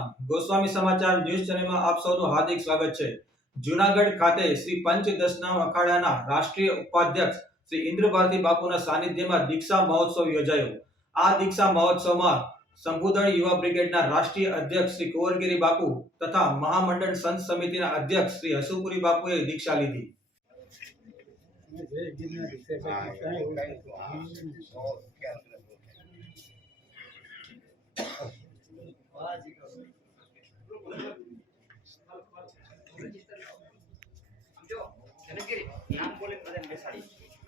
प्रणाम। गोस्वामी समाचार news channel में आप सबનું हार्दिक स्वागत છે। જૂનાગઢ ખાતે શ્રી પંચદશનામ અખાડાના રાષ્ટ્રીય ઉપાધ્યક્ષ શ્રી ઇન્દ્રભારતી બાપુના સાનિધ્યમાં દીક્ષા મહોત્સવ યોજાયો। આ દીક્ષા મહોત્સવમાં સંબુદળ યુવા બ્રિગેડના રાષ્ટ્રીય અધ્યક્ષ શ્રી કુંવરગીરી બાપુ તથા મહામંડળ સંત સમિતિના અધ્યક્ષ શ્રી હસુપુરી બાપુએ દીક્ષા લીધી।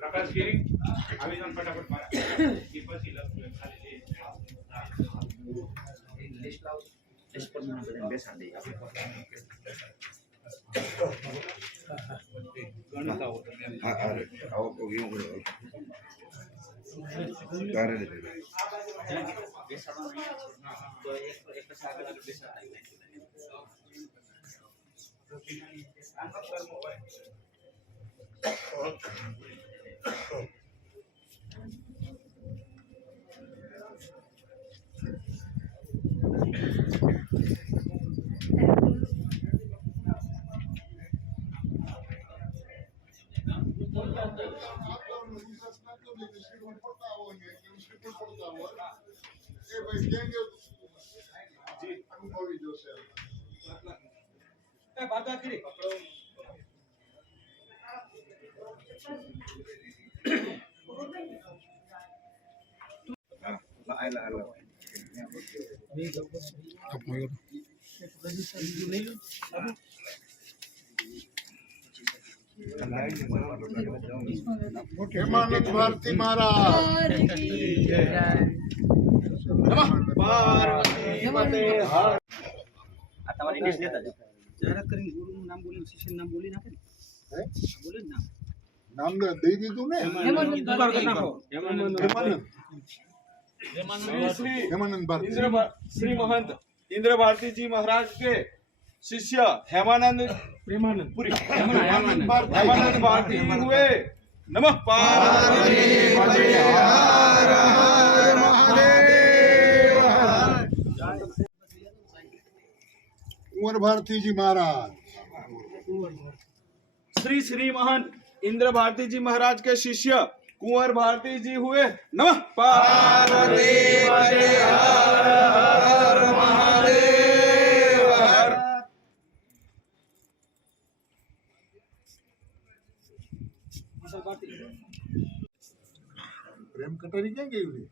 प्रकाश गिरी आवेदन फटाफट मारा ये પછી લખજો ખાલી लिस्ट लाओ लिस्ट पर મને બધાને બેસાડ દે આપણે ગણતા હો તમે હા અરે આવો કોઈઓ કરે તારે દે બેસાડવા નહીં તો એક પછી આગળ બેસાડ हेमानंद भारती महाराज नमः पार्वती पते हर આ તમારી લિસ્ટ લેતા જાઓ જાહેરાત કરીને ગુરુનું નામ બોલીને શિષ્યનું નામ બોલી નાખે ને બોલે જ નામ नाम ने दे दीધું ને हेमानंद भारती श्री महंत इंद्र भारती जी महाराज के शिष्य हेमानंद प्रेमानंदपुरी हेमानंद भारती हुए नमः पार्वती पते हर हर महादेव कुंवर भारती जी महाराज श्री श्री महंत इंद्र भारती जी महाराज के शिष्य कुंवर भारती जी हुए नमः पार्वती पते हर हर महादेव प्रेम कटारी क्या गई हुई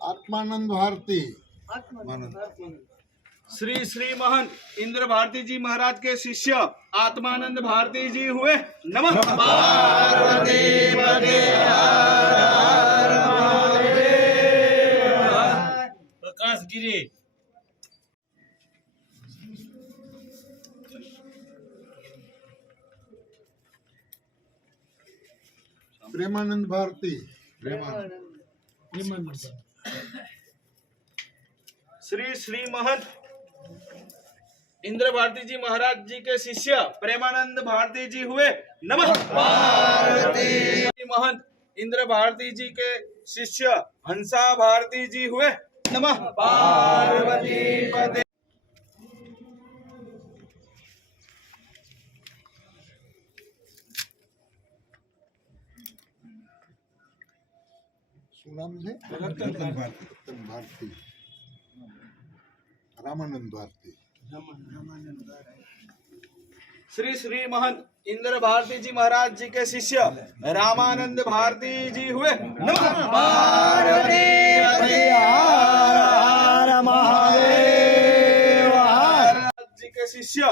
आत्मानंद भारती श्री श्री महंत इंद्र भारती जी महाराज के शिष्य आत्मानंद भारती जी हुए नमः पार्वती पते हर हर महादेव प्रकाश गिरी प्रेमानंद भारती श्री श्री महंत इंद्र भारती जी महाराज जी के शिष्य प्रेमानंद भारती जी हुए नमः पार्वती महंत इंद्र भारती जी के शिष्य हंसा भारती जी हुए नमः पार्वती पते नाम है रतन भारती रामानंद भारती श्री श्री महंत इंद्र भारती जी महाराज जी के शिष्य रामानंद भारती जी हुए नमः पार्वती पते हर हर महादेव जी के शिष्य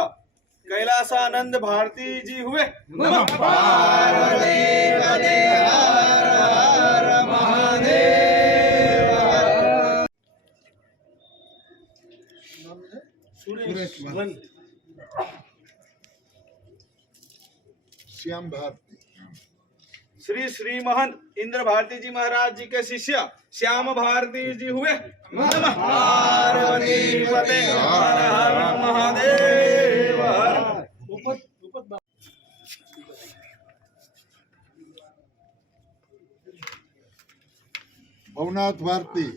कैलासानंद भारती जी हुए नमः पार्वती पते हर हर महादेव श्याम भारती श्री श्री महंत इंद्र भारती जी महाराज जी के शिष्य श्याम भारती जी हुए। नमः पार्वती पते हर हर महादेव हर। भवनाथ भारती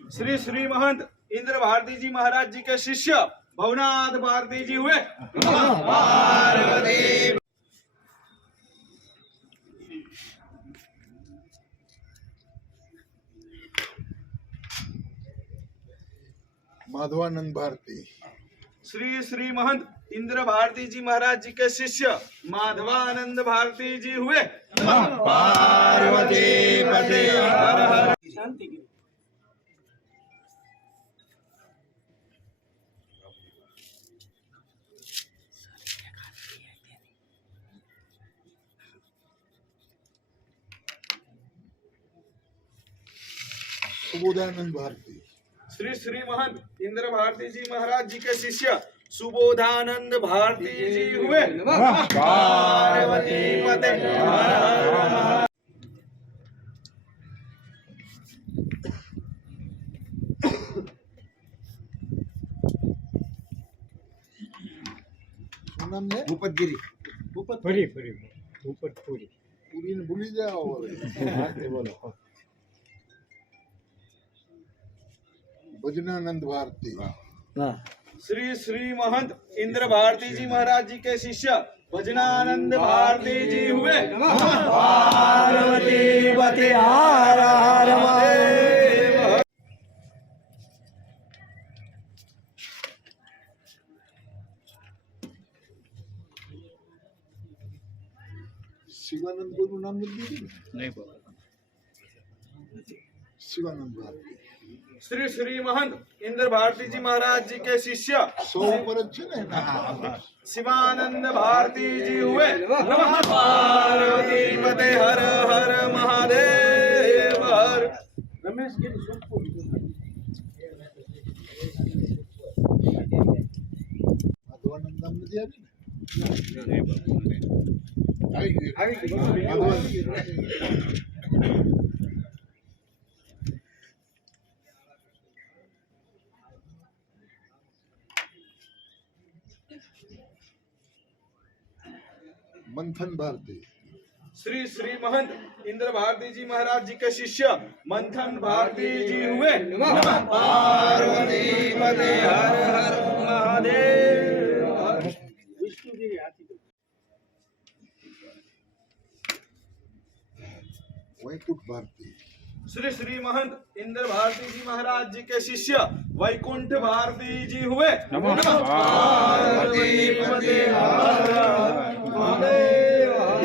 श्री श्री महंत इंद्र भारती जी महाराज जी के शिष्य भवनाथ भारती जी हुए। नमः पार्वती। माधवानंद भारती श्री श्री महंत इंद्र भारती जी महाराज जी के शिष्य माधवानंद भारती जी हुए। नमः पार्वती पते हर हर। सुबोधानंद भारती श्री श्री महंत इंद्र भारती जी महाराज जी के शिष्य सुबोधानंद भारती जी हुए। नमः पार्वती पते हर हर। શું નામ છે ભૂપતગીરી પૂરીને ભૂલી જાઓ હવે भजनानंद भारती श्री श्री महंत इंद्र भारती जी महाराज जी के शिष्य भजनानंद भारती जी हुए। नमः पार्वती पते हर हर महादेव। शिवानंद कोई नाम नहीं शिवानंद भारती श्री श्री महंत इंद्र भारती जी महाराज जी के शिष्य सौ पर છે ને शिवानंद भारती जी हुए। नमः पार्वती पते हर हर महादेव हर। માધવાનંદ નામ નથી આવ્યું मंथन भारती श्री श्री महंत इंद्र भारती जी महाराज जी के शिष्य मंथन भारती जी हुए। नमः पार्वती पते हर हर महादेव हर। वैकुंठ भारती श्री श्री महंत इंद्र भारती जी महाराज जी के शिष्य वैकुंठ भारती जी हुए। नमः पार्वती पते हर हर महादेव हर।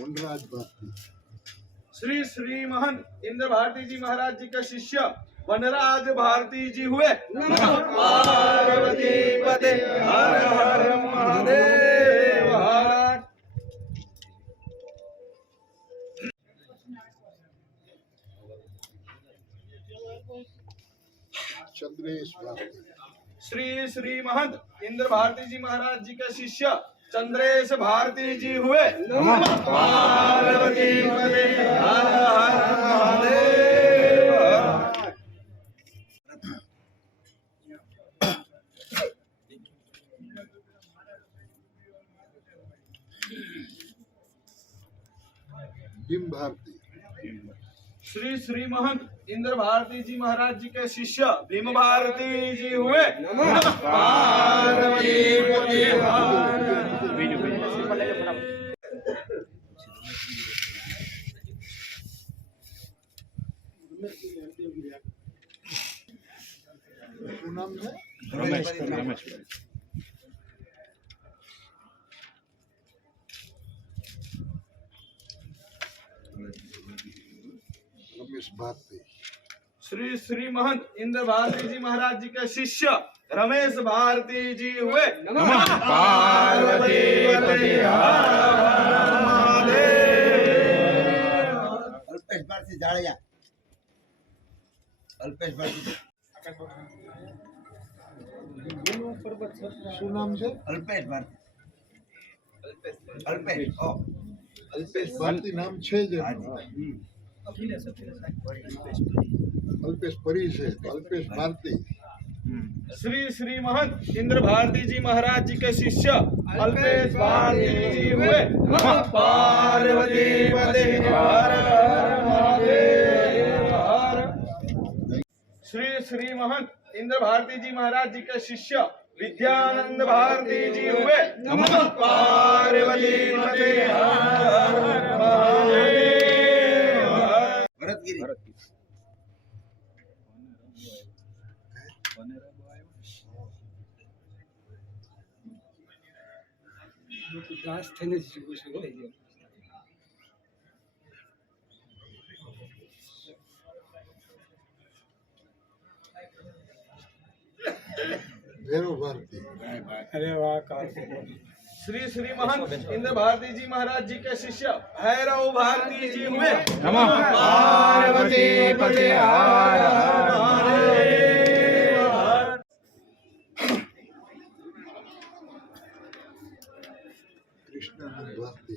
वनराज भारती श्री श्री महंत इंद्र भारती जी महाराज जी का शिष्य वनराज भारती जी हुए। नमः पार्वती पते हर हर महादेव हर। चंद्रेश भारती श्री श्री महंत इंद्र भारती जी महाराज जी के शिष्य चंद्रेश भारती जी हुए। नमः पार्वती पते हर हर महादेव हर। भीम भारती श्री श्री महंत इंद्र भारती जी महाराज जी के शिष्य भीम भारती जी हुए। नमः पार्वती पते हर શું નામ છે रमेश भारती श्री श्री महंत इंद्र भारती जी महाराज जी के शिष्य रमेश भारती जी हुए। नमः पार्वती पते हर हर महादेव। અલ્પેશ ભારતી જાડેજા અલ્પેશ ભારતી શું નામ છે? અલ્પેશ ભારતી. અલ્પેશ અલ્પેશ ભારતી નામ છે જ એનું. અલ્પેશ પરી છે તો અલ્પેશ ભારતી. श्री श्री महंत इंद्र भारती जी महाराज जी के शिष्य अल्पेश भारती जी हुए नमः पार्वती पते हर हर महादेव हर। श्री श्री महंत इंद्र भारती जी महाराज जी के शिष्य विद्यानंद भारती जी हुए नमः पार्वती पते हर हर महादेव हर। ભરતગીરી. દાસ થઈને જ જીવું છે હો. ભૈરવ ભારતી. અરે વાહ કાર श्री श्री महंत इंद्र भारती जी महाराज जी के शिष्य भैरव भारती जी हुए नमः पार्वती पते हर हर महादेव हर। કૃષ્ણાનંદ ભારતી.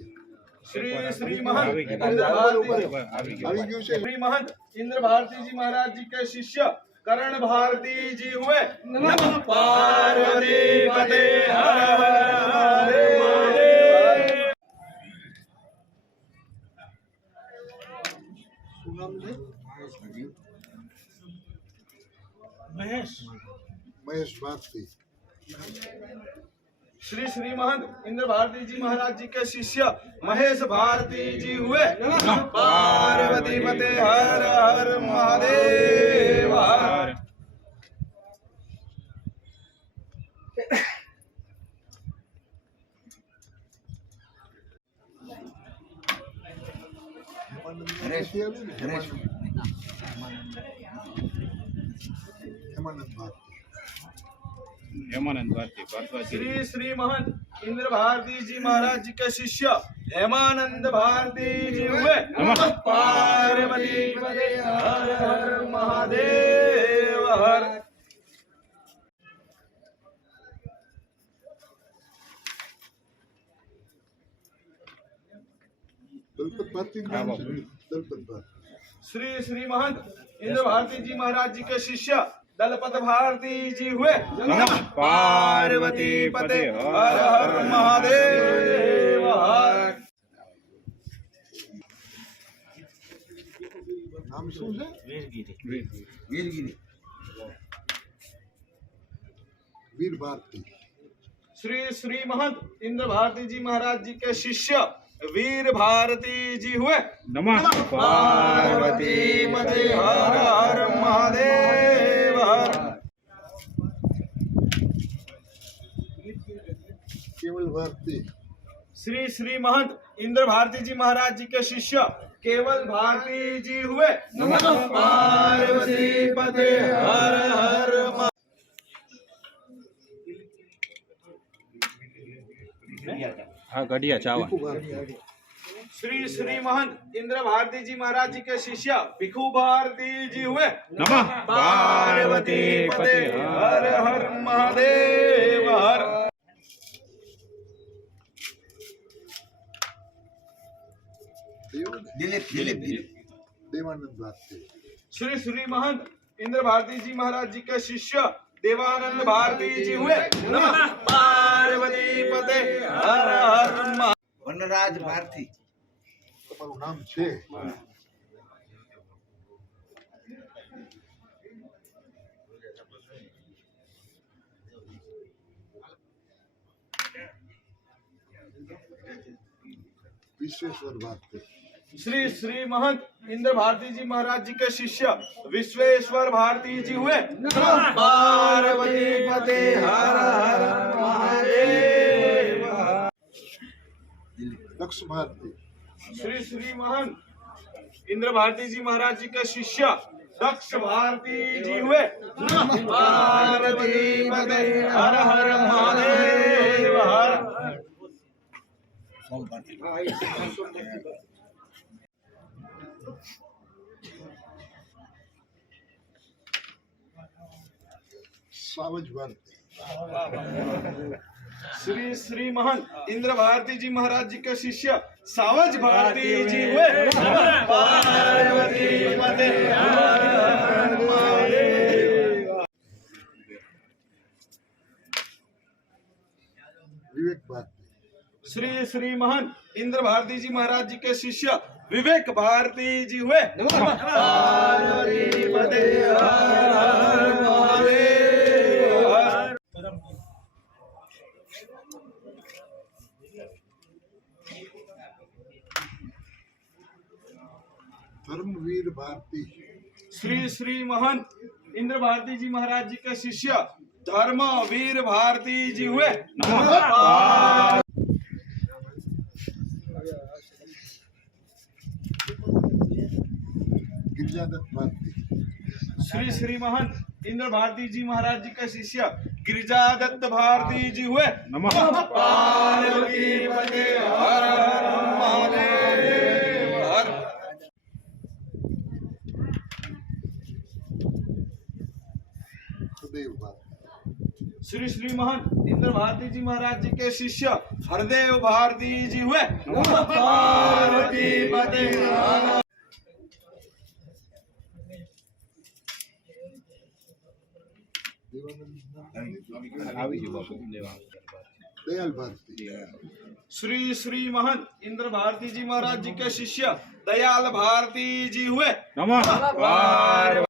श्री श्री महंत इंद्र भारती આવી ગયું છે. श्री महंत इंद्र भारती जी महाराज जी के शिष्य करण भारती जी हुए नमः पार्वती पते हर हर महादेव। શું નામ છે? મહેશ ભારતી. श्री श्री महंत इंद्र भारती जी महाराज जी के शिष्य महेश भारती जी हुए नमः पार्वती पते हर हर महादेव हर। નથી આવ્યું ને? હેમાનંદ ભારતી. श्री श्री महंत इंद्र भारती जी महाराज जी के शिष्य हेमानंद भारती जी हुए नमः पार्वती पते हर हर महादेव हर। દલપત ભારતી નામ છે. દલપત ભારતી. श्री श्री महंत इंद्र भारती जी महाराज जी के शिष्य दलपत भारती जी हुए नमः पार्वती पते हर हर महादेव हर। નામ શું છે? વીરગીરી. વીર ભારતી. श्री श्री महंत इंद्र भारती जी महाराज जी के शिष्य वीर भारती जी हुए नमः पार्वती पते हर हर महादेव हर। કેવલ ભારતી. श्री श्री महंत इंद्र भारती जी महाराज जी के शिष्य केवल भारती जी हुए नमः पार्वती पते हर हर महादेव। हाँ गढ़िया चावल ભીખુ ભારતી. श्री श्री महंत इंद्र भारती जी महाराज जी के शिष्य भिखु भारती जी हुए नमः पार्वती पते हर हर महादेव हर। દિલીપ. દેવાનંદ ભારતી. श्री श्री महंत इंद्र भारती जी महाराज जी के शिष्य देवानंद भारती जी हुए नमः पार्वती पते हर हर महादेव। વનરાજ ભારતી. તમારું નામ છે? વિશ્વેશ્વર ભારતી. श्री श्री महंत इंद्र भारती जी महाराज जी के शिष्य विश्वेश्वर भारती जी हुए नमः पार्वती पते हर हर महादेव। દક્ષ ભારતી. श्री श्री महंत इंद्र भारती जी महाराज जी के शिष्य दक्ष भारती जी हुए नमः पार्वती पते हर हर महादेव हर। સોમ ભારતી. સાવજ ભારતી. श्री श्री महंत इंद्र भारती जी महाराज जी के शिष्य सावज भारती जी हुए नमः पार्वती पते हर हर महादेव। विवेक भारती श्री श्री महंत इंद्र भारती जी महाराज जी के शिष्य विवेक भारती जी हुए नमः पार्वती पते हर हर महादेव। धर्मवीर भारती श्री श्री महंत इंद्र भारती जी महाराज जी के शिष्य धर्मवीर भारती जी हुए नमः पार्वती। गिरिजादत्त भारती श्री श्री महंत इंद्र भारती जी महाराज जी के शिष्य गिरिजादत्त भारती जी हुए नमः पार्वती पते हर हर महादेव हर। सुदेव भारती श्री श्री महंत इंद्र भारती जी महाराज जी के शिष्य हरदेव भारती जी हुए नमः पार्वती पते हर। दयाल भारती श्री श्री महंत इंद्र भारती जी महाराज जी के शिष्य दयाल भारती जी हुए नमः पार्वती।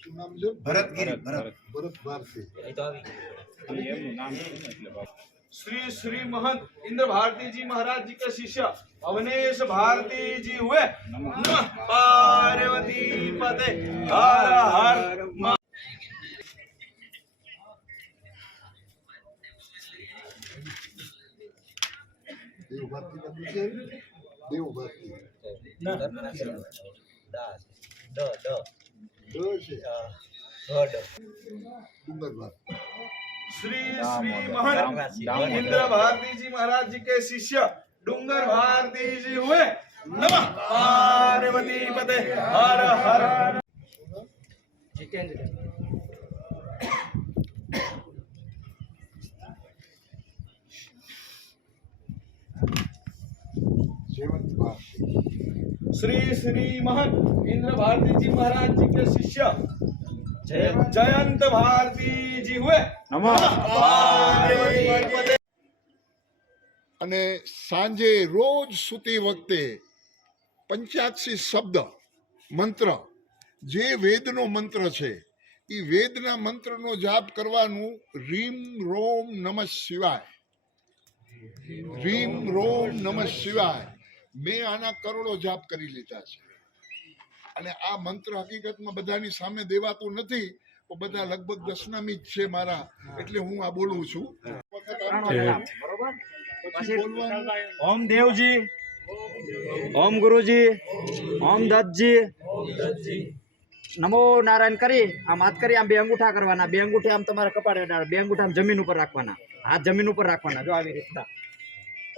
શું નામ છે ભરત ભારતી श्री श्री महंत इंद्र भारती जी महाराज जी के शिष्य अवनेश भारती जी हुए नमः पार्वती पते हर हर महा-। દેવ ભારતી का दूसरे देव भारती डूंगर भारती श्री श्री महंत इंद्र भारती जी महाराज जी के शिष्य डूंगर भारती जी हुए नमः पार्वती पते हर हर। जयवंत भारती श्री श्री महंत इंद्र भारती जी महाराज जी के शिष्य जयंत भारती जी हुए नमः पार्वती पते। અને સાંજે રોજ સૂતી વખતે પંચાક્ષી શબ્દ મંત્ર જે વેદનો મંત્ર છે એ વેદના મંત્રનો જાપ કરવાનું રીમ રોમ નમઃ શિવાય રીમ રોમ નમઃ શિવાય મેં આના કરોડો જાપ કરી લીધા છે અને આ મંત્ર હકીકતમાં બધાની સામે દેવાતું નથી તો બધા લગભગ દશનામી જ છે મારા એટલે હું આ બોલું છું પછી બોલવાનું ओम देव जी, ओम गुरु जी, ओम दत्त जी, नमो नारायण करी आम हाथ करी आम बे अंगूठा करवाना बे अंगूठे आम तमारा कपाड़े अडाड़ बे अंगूठा आम जमीन ऊपर राखवाना हाथ जमीन ऊपर राखवाना जो આવી રીતના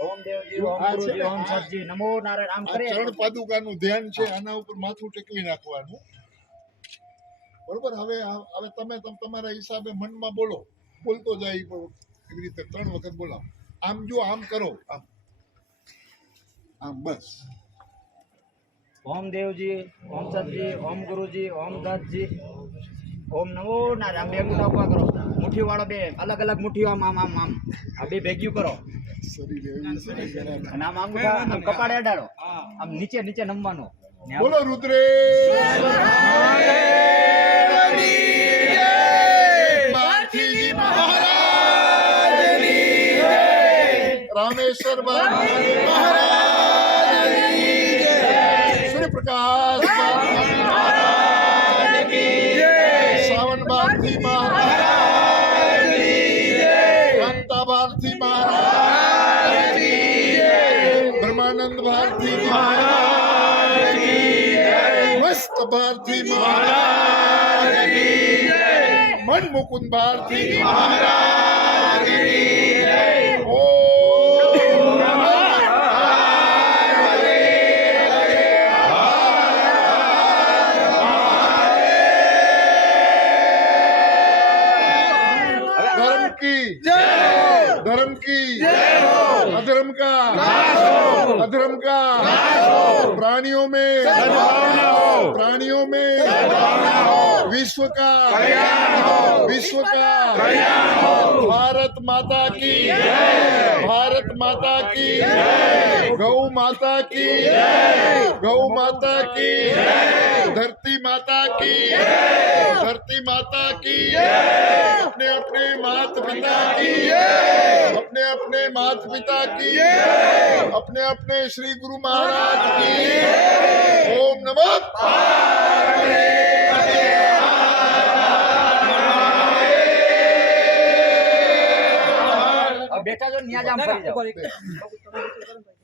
ओम देव जी, ओम गुरु जी, ओम दत्त जी, नमो नारायण आम આ करे ચરણ પાદુકાનું ધ્યાન છે આના ઉપર માથું ટેકવી નાખવાનું બરોબર હવે હવે તમે તમારા હિસાબે મનમાં બોલો બોલતો જાય એવી રીતે 3 વખત બોલાવો આમ જો આમ કરો આમ આમ બસ ओम देव जी, ओम सत जी, ओम गुरु जी, ओम दत्त जी, ओम नमो नारायण आम बे अंगूठा ऊपर करो मुट्ठी वाળો બે अलग अलग मुट्ठीओ आम आम आम आम आ बे ભેગ્યું કરો શરીર એવી શરીર ગણાય. અને આમ અંગૂઠા આમ કપાળે અડાડો આમ નીચે નીચે નમવાનું બોલો રુદ્રે ભારતીજી મહારાજની જય. રામેશ્વર ભારતી મહારાજની જય. સૂર્યપ્રકાશ ભારતી મહારાજની જય. સાવન ભારતી મહારાજની જય. કાંતા ભારતી મહારાજની જય. બ્રહ્માનંદ ભારતી મહારાજની જય. મસ્ત ભારતી મહારાજની જય. મન મુકુંદ ભારતી મહારાજની જય. ઓમ की धर्म की अधर्म का प्राणियों में विश्व का भारत माता की गौ माता की धरती माता की अपने अपने माता पिता की अपने अपने श्री गुरु महाराज की ओम नमः अब बेटा जो न्याज आम फरी जाओ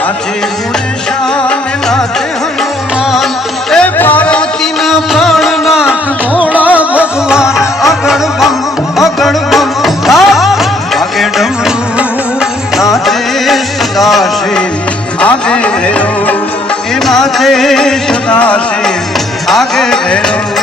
આજે ગુણે શાન નાથે હનુમાન એ પાર્વતીના પ્રાણનાથ ભોળા ભગવાન આગળ બમ આગે ડમરૂ નાચે સદાશિવ આગે ભૈરવ એ નાચે સદાશિવ આગે ભૈરવ